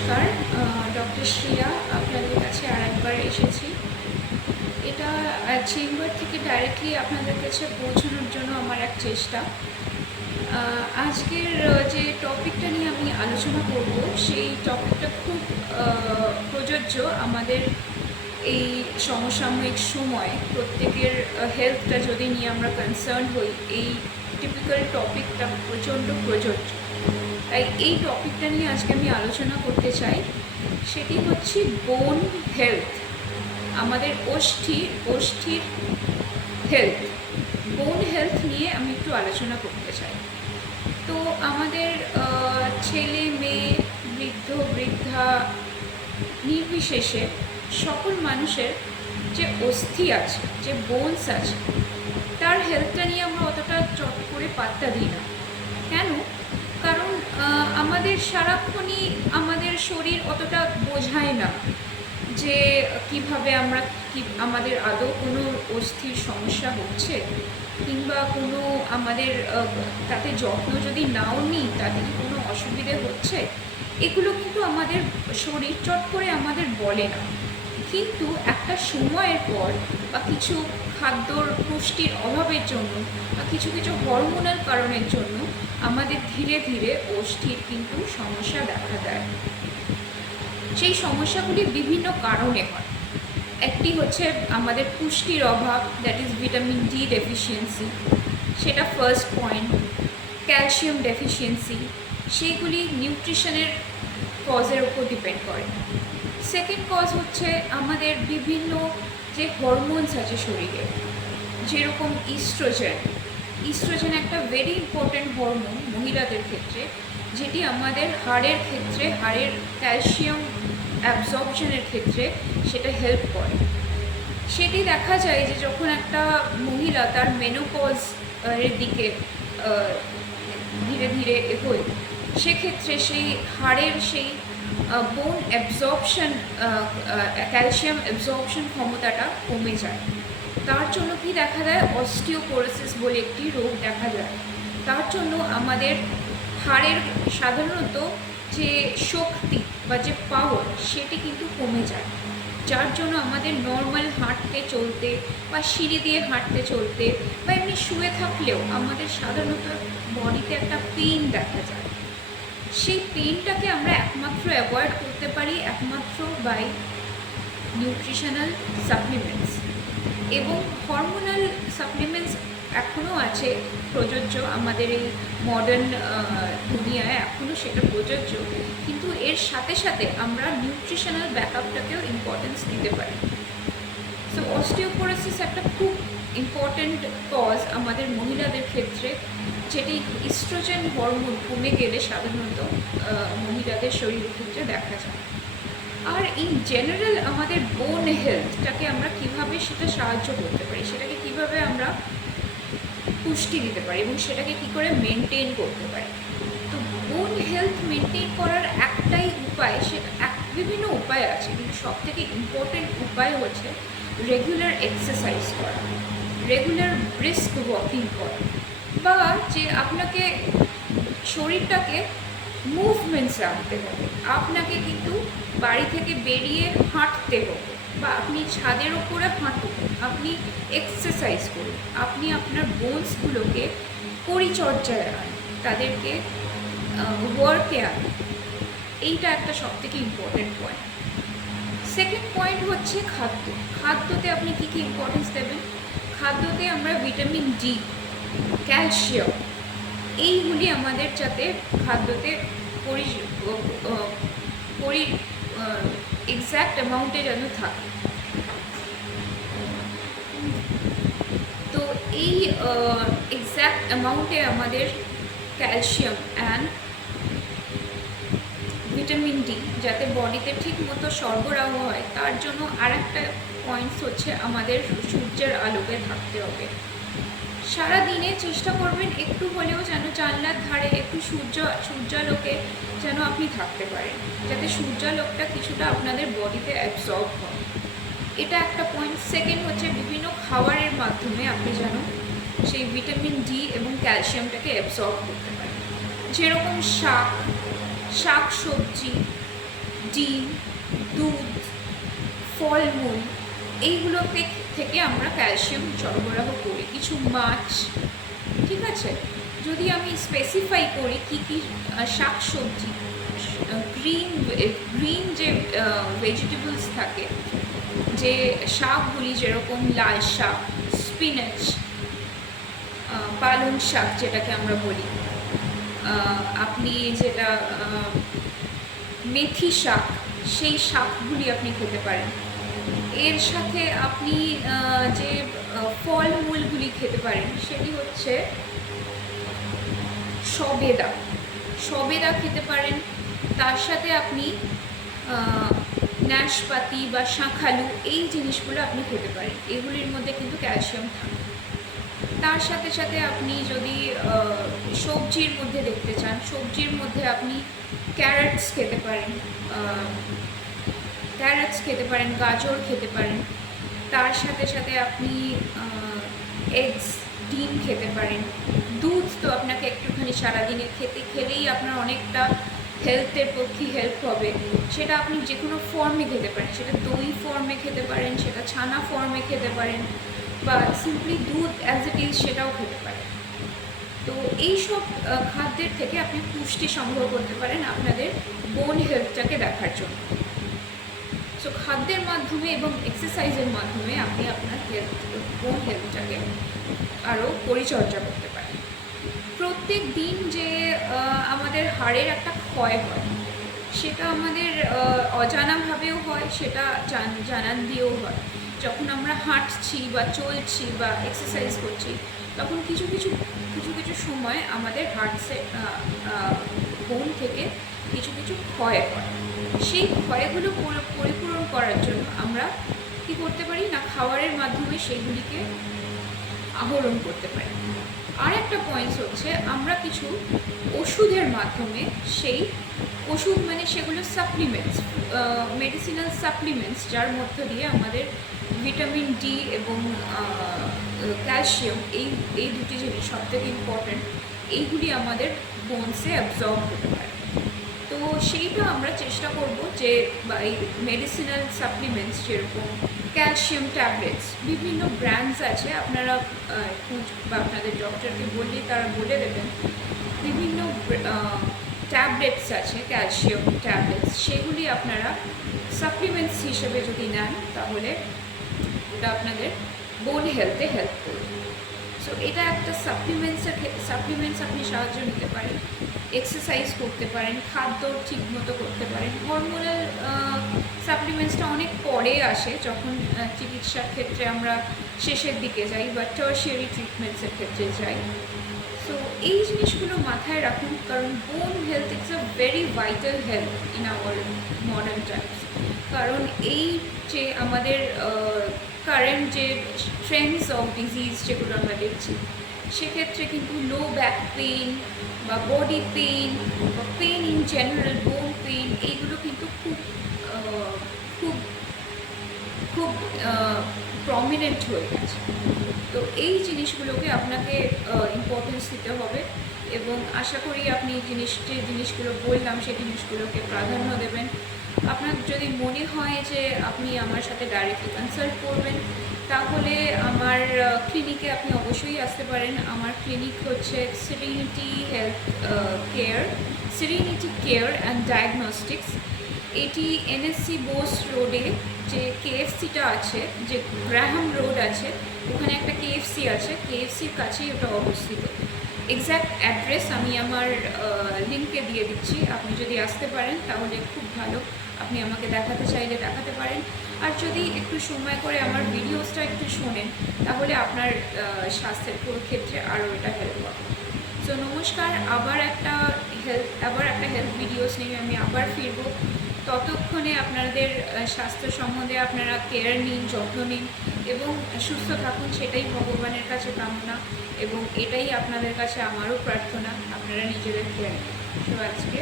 নমস্কার, ডক্টর শ্রিয়া আপনাদের কাছে আরেকবার এসেছি। এটা চেম্বার থেকে ডাইরেক্টলি আপনাদের কাছে পৌঁছানোর জন্য আমার এক চেষ্টা। আজকের যে টপিকটা নিয়ে আমি আলোচনা করব সেই টপিকটা খুব প্রযোজ্য আমাদের এই সমসাময়িক সময়। প্রত্যেকের হেলথটা যদি নিয়ে আমরা কনসার্ন হই, এই টিপিক্যাল টপিকটা প্রচণ্ড প্রযোজ্য। তাই এই টপিকটা নিয়ে আজকে আমি আলোচনা করতে চাই। সেটি হচ্ছে বোন হেলথ, আমাদের অস্থির হেলথ। বোন হেলথ নিয়ে আমি একটু আলোচনা করতে চাই। তো আমাদের ছেলে মেয়ে, বৃদ্ধ বৃদ্ধা নির্বিশেষে সকল মানুষের যে অস্থি আছে, যে বোনস আছে, তার হেলথটা নিয়ে আমরা অতটা চট করে পাত্তা দিই না। কেন? কারণ আমাদের সারাক্ষণই আমাদের শরীর অতটা বোঝায় না যে কিভাবে আমরা আমাদের আদৌ কোনো অস্থির সমস্যা হচ্ছে, কিংবা কোনো আমাদের তাতে যত্ন যদি নাও নিই তাতে কি কোনো অসুবিধে হচ্ছে, এগুলো কিন্তু আমাদের শরীর চট করে আমাদের বলে না। কিন্তু একটা সময়ের পর বা কিছু খাদ্যর পুষ্টির অভাবের জন্য বা কিছু কিছু হরমোনাল কারণের জন্য আমাদের ধীরে ধীরে অস্থির কিন্তু সমস্যা দেখা দেয়। সেই সমস্যাগুলি বিভিন্ন কারণে হয়। একটি হচ্ছে আমাদের পুষ্টির অভাব, that is vitamin D deficiency, সেটা ফার্স্ট পয়েন্ট। ক্যালসিয়াম ডেফিসিয়েন্সি, সেইগুলি নিউট্রিশনের কজের উপর ডিপেন্ড করে। সেকেন্ড কজ হচ্ছে আমাদের বিভিন্ন যে হরমোনস আছে শরীরে, যেরকম ইস্ট্রোজেন একটা ভেরি ইম্পর্ট্যান্ট হরমোন মহিলাদের ক্ষেত্রে, যেটি আমাদের হাড়ের ক্ষেত্রে, হাড়ের ক্যালসিয়াম অ্যাবজর্পশনের ক্ষেত্রে সেটা হেল্প করে। সেটি দেখা যায় যে যখন একটা মহিলা তার মেনোপজ এর দিকে ধীরে ধীরে এগোয়, সেক্ষেত্রে সেই হাড়ের সেই বোন অ্যাবজর্পশন, ক্যালসিয়াম অ্যাবজর্পশন ক্ষমতাটা কমে যায়। তার জন্য কি দেখা দেয়? অস্টিওপোরোসিস বলে একটি রোগ দেখা যায়। তার জন্য আমাদের হাড়ের সাধারণত যে শক্তি বা যে পাওয়ার, সেটি কিন্তু কমে যায়। যার জন্য আমাদের নর্মাল হাঁটতে চলতে বা সিঁড়ি দিয়ে হাঁটতে চলতে বা এমনি শুয়ে থাকলেও আমাদের সাধারণত বডিতে একটা পেইন দেখা যায়। সেই পেইনটাকে আমরা একমাত্র অ্যাভয়েড করতে পারি একমাত্র বাই নিউট্রিশনাল সাপ্লিমেন্টস। এবং হরমোনাল সাপ্লিমেন্টস এখনও আছে প্রযোজ্য আমাদের এই মডার্ন দুনিয়ায়, এখনও সেটা প্রযোজ্য। কিন্তু এর সাথে সাথে আমরা নিউট্রিশনাল ব্যাকআপটাকেও ইম্পর্টেন্স দিতে পারি। সো অস্টিওপোরোসিস একটা খুব ইম্পর্ট্যান্ট কজ আমাদের মহিলাদের ক্ষেত্রে, যেটি ইস্ট্রোজেন হরমোন কমে গেলে সাধারণত মহিলাদের শরীরের ক্ষেত্রে দেখা যায়। আর ইন জেনারেল আমাদের বোন হেলথটাকে আমরা কিভাবে সেটা সাহায্য করতে পারি, সেটাকে কিভাবে আমরা পুষ্টি দিতে পারি এবং সেটাকে কি করে মেনটেন করতে পারি। তো বোন হেলথ মেনটেন করার একটাই উপায়, সেটা বিভিন্ন উপায় আছে, কিন্তু সবথেকে ইম্পর্টেন্ট উপায় হচ্ছে রেগুলার এক্সারসাইজ করা, রেগুলার ব্রিস্ক ওয়াকিং করা, বা যে আপনাকে শরীরটাকে মুভমেন্টসে আনতে হবে। আপনাকে কিন্তু বাড়ি থেকে বেরিয়ে হাঁটতে হবে, বা আপনি ছাদের ওপরে হাঁটুন, আপনি এক্সারসাইজ করুন, আপনি আপনার বোনসগুলোকে পরিচর্যায় আনুন, তাদেরকে ওয়ার্কে আনুন। এইটা একটা সবথেকে ইম্পর্টেন্ট পয়েন্ট। সেকেন্ড পয়েন্ট হচ্ছে খাদ্য। খাদ্যতে আপনি কী কী ইম্পর্টেন্স দেবেন? খাদ্যতে আমরা ভিটামিন ডি, ক্যালসিয়াম, এইগুলি আমাদের যাতে খাদ্যতে এক্স্যাক্ট অ্যামাউন্টে যেন থাকে। তো এই এক্স্যাক্ট অ্যামাউন্টে আমাদের ক্যালসিয়াম অ্যান্ড ভিটামিন ডি যাতে বডিতে ঠিক মতো সরবরাহ হয়, তার জন্য আর একটা পয়েন্টস হচ্ছে আমাদের সূর্যের আলোকে থাকতে হবে। সারা দিনে চেষ্টা করবেন একটু হলেও যেন জানলার ধারে একটু সূর্যালোকে যেন আপনি থাকতে পারেন, যাতে সূর্যালোকটা কিছুটা আপনাদের বডিতে অ্যাবজর্ব হয়। এটা একটা পয়েন্ট। সেকেন্ড হচ্ছে বিভিন্ন খাবারের মাধ্যমে আপনি যেন সেই ভিটামিন ডি এবং ক্যালসিয়ামটাকে অ্যাবজর্ব করতে পারেন, যেরকম শাক সবজি, ডিম, দুধ, ফলমূল, এইগুলো থেকে আমরা ক্যালসিয়াম সরবরাহ করি। কিছু মাছ, ঠিক আছে। যদি আমি স্পেসিফাই করি কী কী শাক সবজি, গ্রিন যে ভেজিটেবলস থাকে, যে শাকগুলি, যেরকম লাল শাক, স্পিনাচ, পালং শাক যেটাকে আমরা বলি, আপনি যেটা মেথি শাক, সেই শাকগুলি আপনি খেতে পারেন। এর সাথে আপনি যে ফলমূলগুলি খেতে পারেন সেটি হচ্ছে সবেদা খেতে পারেন। তার সাথে আপনি নাশপাতি বা শাঁখালু, এই জিনিসগুলো আপনি খেতে পারেন। এগুলির মধ্যে কিন্তু ক্যালসিয়াম থাকে। তার সাথে সাথে আপনি যদি সবজির মধ্যে দেখতে চান, সবজির মধ্যে আপনি ক্যারটস খেতে পারেন, গাজর খেতে পারেন। তার সাথে সাথে আপনি এগস, ডিম খেতে পারেন। দুধ তো আপনাকে একটুখানি সারাদিনে খেলেই আপনার অনেকটা হেলথের পক্ষে হেল্প হবে। সেটা আপনি যে কোনো ফর্মে খেতে পারেন, সেটা দই ফর্মে খেতে পারেন, সেটা ছানা ফর্মে খেতে পারেন, বা সিম্পলি দুধ অ্যাজ ইট ইজ সেটাও খেতে পারেন। তো এইসব খাদ্যের থেকে আপনি পুষ্টি সংগ্রহ করতে পারেন আপনাদের বোন হেলথটাকে দেখার জন্য। সো খাদ্যের মাধ্যমে এবং এক্সারসাইজের মাধ্যমে আপনি আপনার বোন হেলথটাকে আরও পরিচর্যা করতে পারেন। প্রত্যেক দিন যে আমাদের হাড়ের একটা ক্ষয় হয়, সেটা আমাদের অজানাভাবেও হয়, সেটা জানান দিয়েও হয়। যখন আমরা হাঁটছি বা চলছি বা এক্সারসাইজ করছি, তখন কিছু কিছু সময় আমাদের বোন থেকে কিছু ক্ষয় হয়। সেই ক্ষয়গুলো পরিপূরণ করার জন্য আমরা কী করতে পারি না, খাবারের মাধ্যমে সেইগুলিকে আহরণ করতে পারি। আর একটা পয়েন্ট হচ্ছে, আমরা কিছু ওষুধের মাধ্যমে সেই ওষুধ, মানে সেগুলো সাপ্লিমেন্টস, মেডিসিনাল সাপ্লিমেন্টস, যার মধ্য দিয়ে আমাদের ভিটামিন ডি এবং ক্যালসিয়াম, এই দুটি জিনিস সবথেকে ইম্পর্ট্যান্ট, এইগুলি আমাদের বোনসে অ্যাবজর্ব হতে পারে। তো সেইটা আমরা চেষ্টা করব যে এই মেডিসিনাল সাপ্লিমেন্টস, যেরকম ক্যালসিয়াম ট্যাবলেটস, বিভিন্ন ব্র্যান্ডস আছে, আপনারা বা আপনাদের ডক্টরকে বললেই তারা বলে দেবেন। বিভিন্ন ট্যাবলেটস আছে, ক্যালসিয়াম ট্যাবলেটস, সেগুলি আপনারা সাপ্লিমেন্টস হিসেবে যদি নেন, তাহলে ওটা আপনাদের বোন হেলথে হেল্প করবে। সো এটা একটা সাপ্লিমেন্টস আপনি সাহায্য নিতে পারেন, এক্সারসাইজ করতে পারেন, খাদ্য ঠিকমতো করতে পারেন। হরমোনাল সাপ্লিমেন্টসটা অনেক পরে আসে, যখন চিকিৎসার ক্ষেত্রে আমরা শেষের দিকে যাই বা টার্সিয়ারি ট্রিটমেন্টসের ক্ষেত্রে যাই। সো এই জিনিসগুলো মাথায় রাখুন, কারণ বোন health is a very vital health in our modern Times. কারণ এই যে আমাদের কারেন্ট যে ট্রেন্ডস অফ ডিজিজ যেগুলো আমরা দেখছি, সেক্ষেত্রে কিন্তু লো ব্যাক পেইন বা বডি পেইন বা পেইন ইন জেনারেল, বোন পেইন, এইগুলো কিন্তু খুব খুব খুব প্রমিনেন্ট হয়ে গেছে। তো এই জিনিসগুলোকে আপনাকে ইম্পর্টেন্স দিতে হবে, এবং আশা করি আপনি যে জিনিসগুলো বললাম সেই জিনিসগুলোকে প্রাধান্য দেবেন। আপনার যদি মনে হয় যে আপনি আমার সাথে ডাইরেক্টলি কনসাল্ট করবেন, তাহলে আমার ক্লিনিকে আপনি অবশ্যই আসতে পারেন। আমার ক্লিনিক হচ্ছে সেরেনিটি কেয়ার অ্যান্ড ডায়াগনস্টিক্স। এটি এনএসসি বোস রোডে যে কেএফসিটা আছে, যে গ্রাহাম রোড আছে, ওখানে একটা কেএফসি আছে, কেএফসির কাছেই ওটা অবস্থিত। এক্স্যাক্ট অ্যাড্রেস আমি আমার লিঙ্কে দিয়ে দিচ্ছি, আপনি যদি আসতে পারেন তাহলে খুব ভালো। আপনি আমাকে দেখাতে চাইলে দেখাতে পারেন, আর যদি একটু সময় করে আমার ভিডিওসটা একটু শোনেন, তাহলে আপনার স্বাস্থ্যের ক্ষেত্রে আরও এটা হেল্প হবে। সো নমস্কার, আবার একটা হেলথ ভিডিওস নিয়ে আমি আবার ফিরবো। ততক্ষণে আপনাদের স্বাস্থ্য সম্বন্ধে আপনারা কেয়ার নিন, যত্ন নিন এবং সুস্থ থাকুন, সেটাই ভগবানের কাছে কামনা, এবং এটাই আপনাদের কাছে আমারও প্রার্থনা, আপনারা নিজেদের খেয়াল রাখুন। আজকে